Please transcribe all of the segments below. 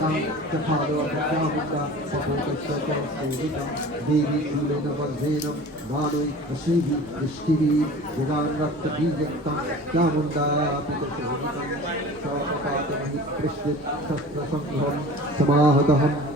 काम देवी धूलेनवर्धेनम भानुई हसीभि दृष्टिभि जगान्रक्तबीजक्तं चामुण्डापितशोभितं स्वापपातमहि पृष्टितस्त्रसम्भवं समाहतहम्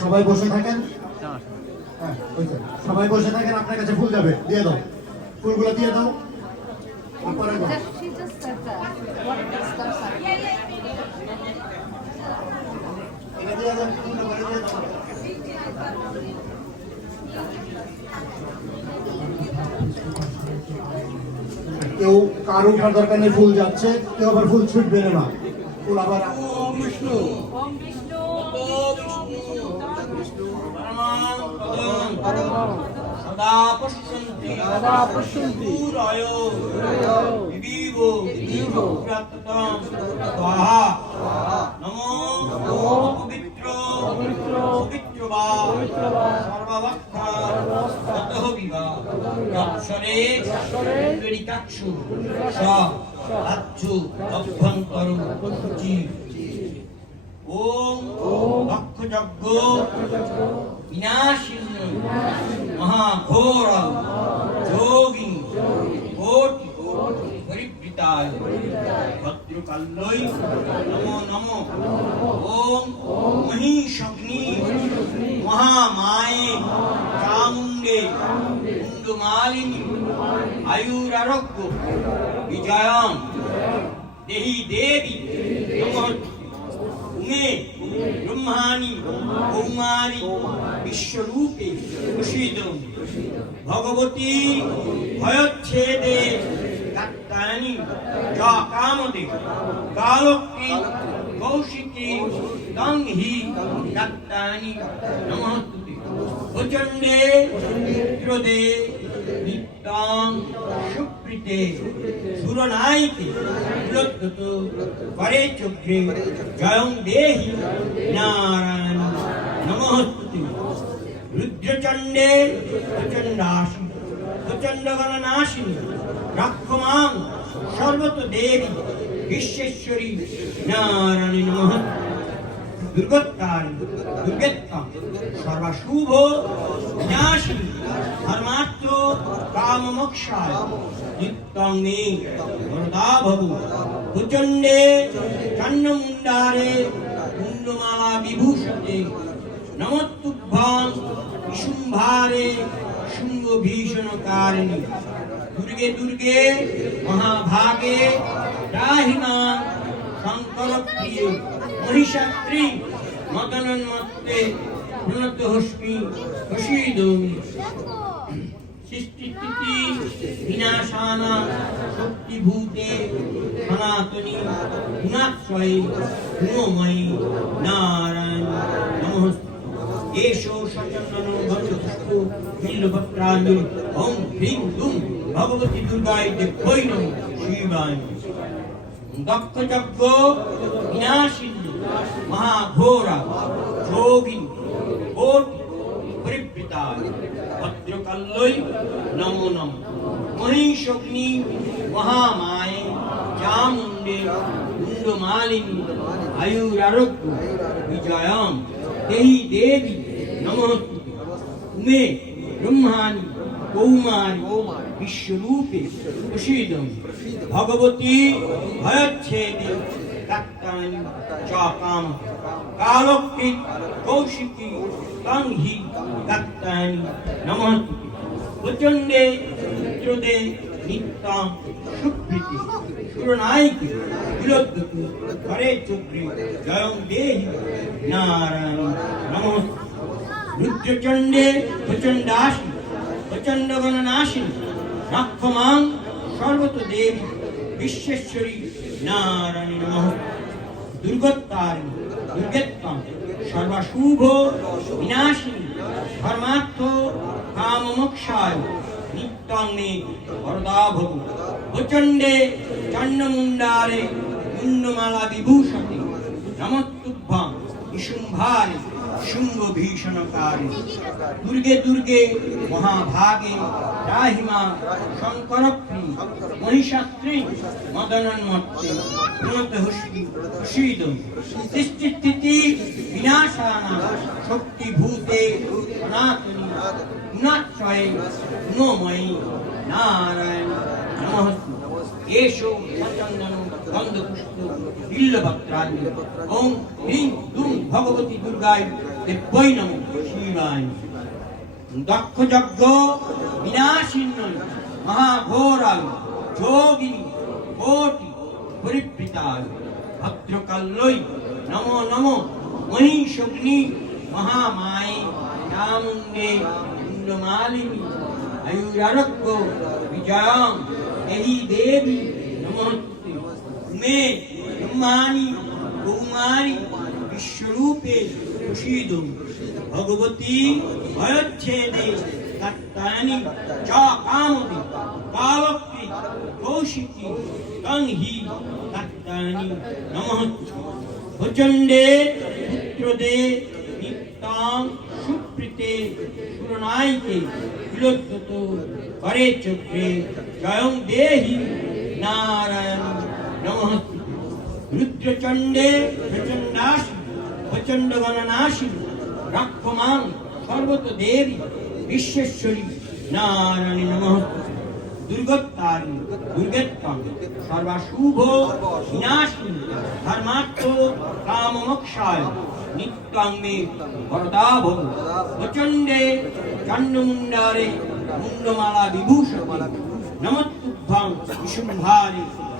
সবাই বসে থাকেন সবাই বসে থাকেন আপনার কাছে ফুল যাবে দিয়ে দাও ফুলগুলো দিয়ে দাও তারপরে দাও। কেউ কার উঠার দরকার নেই ফুল যাচ্ছে কেউ আবার ফুল ছুটবে না। ফুল আবার সদা পশ্যন্তি সদা পশ্যন্তি দূরায় বিবিব বিবিব প্রাততম স্বাহা। নমো নমো। পবিত্র। পবিত্র। পবিত্র বা। পবিত্র বা। সর্ববক্ষা ততঃ বিবা। যৎসরে যৎসরে গরিকাক্ষু স অভ্যন্তর জীব ওম লক্ষযজ্ঞ বিনাশিন্য মহাঘোর যোগী কোটি পরিবৃতায় ভদ্রকাল্যই নমো নমো। ওম মহিষগ্নি মহামায়ে চামুণ্ডে মুন্ডমালিনী আয়ুরারোগ্য বিজয়ম দেহি দেবী উমে ব্রহ্মাণি কৌমারি বিশ্বরূপে প্রসিদ ভগবতী ভয়চ্ছেদে কাত্তায়নি চ কামদে কালক্তি কৌশিকী তং হি কাত্তায়নি নমস্তুতে প্রচণ্ডে ক্রোধে নিত্যং সুপ্রীতে সুরনাইতে প্রদ্যুত পরে চক্রে জয়ং দেহি নারায়ণ নমস্তুতে রুদ্রচণ্ডে প্রচণ্ডাসী প্রচণ্ড গণনাশিনী রাক্ষমাং সর্বত দেবী বিশ্বেশ্বরী নারায়ণ নমঃ দুর্গত্তারি দুর্গত্তম সর্বশুভ বিনাশিনী ধর্মার্থ কামমোক্ষায়, নিত্যং মে বরদা ভব প্রচণ্ডে চন্নমুণ্ডারে মুন্ডমালা বিভূষতে নমস্তুভ্যাং বিশুম্ভারে শুঙ্গ ভীষণ কারিণী দুর্গে দুর্গে মহাভাগে রাহিমা শঙ্কর প্রিয় মহিষাত্রী মদনন্মত্তে প্রণত হস্মি হসিদমি সৃষ্টিস্থিতি বিনাশানা শক্তিভূতে সনাতনী গুণাশ্রয়ী গুণময়ী নারায়ণ নমস্তে। দুম ভগবতী দুর্গায় দক্ষ যজ্ঞ মহাঘোরা, যোগিনী কোটি পরিবৃতায় ভদ্রকাল্যই নমো নম। মহিষগ্নি, মহামায়ে, চামুণ্ডে মুন্ডমালিনী আয়ুরারোগ্য, বিজয়ম, দেহি দেবী, নমস্তুতে। উমে, ব্রহ্মাণি, কৌমারি, বিশ্বরূপে ভগবতী, ভয়চ্ছেদে। কাত্তানি চ কাম কালকৃত কৌশিকী তং হি কাত্তানি নমস্তুতে প্রচণ্ডে পুত্রদে সুপ্রীতি সুরনায়িকে বিলদ্যতু হরে চক্রে জয়ং দেহি নারায়ণ নমস্তে রুদ্রচণ্ডে প্রচণ্ডাসী প্রচণ্ড গণনাশিনী রক্ষমাং সর্বত দেবী বিশ্বেশ্বরী নারায়ণী নমঃ দুর্গত্তারিণী দুর্গোত্তম সর্বশুভ বিনাশিনী ধর্মার্থ, কামমোক্ষায়, নিত্যং মে বরদা ভবু প্রচণ্ডে চণ্ডমুণ্ডারে মুন্ডমালা বিভূষতে নমস্তুভ্যাং বিশুম্ভারে। শুম্ভ ভীষণকারে দুর্গে দুর্গে মহাভাগে রাহিমা শঙ্করপ্রি মহিষাত্রী মদনন্মত্তে প্রণত হুষীদম সৃষ্টিস্থিতি বিনাশানা শক্তিভূতে সনাতনী গুণাশ্রয়ে গুণময়ী নারায়ণ নমস্তে। এষো সচন্দন গন্ধপুষ্প বিল্লভক্রাঞ্জলি ওম হ্রিং দুম ভগবতী দুর্গায় দেব্যই নম শিবায় দক্ষ যজ্ঞ বিনাশিন্য মহাঘোরায় যোগিনী কোটি পরিবৃতায়। ভদ্রকাল্যই নম নম। মহিষগ্নি মহামায়ে চামুণ্ডে মুন্ডমালিনী আয়ুরারোগ্য বিজয়ং দেহি দেবী নমস্তে। মে ব্রহ্মাণি কৌমারি বিশ্বরূপে প্রসীদম ভগবতী ভয়চ্ছেদে কাত্তানি চ কামতি কালক্রি কৌশিকী তং হি কাত্তানি নমঃ প্রচণ্ডে পুত্রদে নিত্যাং সুপ্রীতে সুরনাইকে বিলোদ্যত করে চক্রে জয়ং দেহি নারায়ণ নমস্তে রুদ্রচণ্ডে প্রচণ্ড গণনাশী রক্ষমাং সর্বত দেবী, বিশ্বেশ্বরী, নারায়ণী নমস্তে দুর্গত্তারি দুর্গত্তম, সর্বশুভ বিনাশিনী ধর্মার্থ, কামমোক্ষায় নিত্যং মে বরদা ভব প্রচণ্ডে বিভূষতে নমস্তুভ্যাং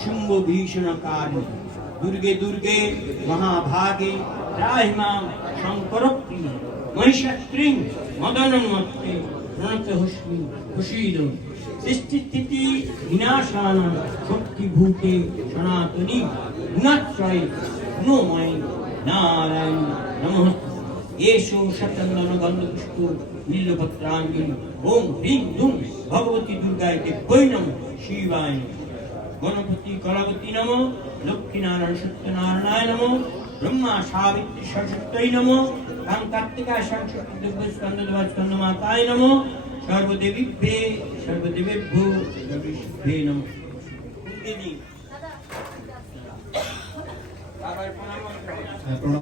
শুম্ভ ভীষণকারী দুর্গে দুর্গে, মহাভাগে ত্রাহিমাং শঙ্করপ্রিয় মহিষাত্রীং মদনন্মত্তে প্রণত হুষ্মি হুষীদম সৃষ্টিস্থিতি বিনাশান, শক্তিভূতে সনাতনী, গুণাশ্রয়ে গুণময় নারায়ণ নমঃ। এষো সচন্দন গন্ধপুষ্প নীলভদ্রাঞ্জলি ওম হ্রিং দুম ভগবতী দুর্গায় দেব্যই নম শিবায়। নমঃ। গণপতি কলাবতী নম, লক্ষ্মীনারায়ণ কার্তিকায় সংস্কৃত দিব্য স্কন্দ দেবা স্কন্দ মাতায় নম সর্বদেবীভ্যে সর্বদেবেভ্যো সর্বেভ্যে নম। দিদি বাবার প্রণাম হ্যাঁ, প্রণাম।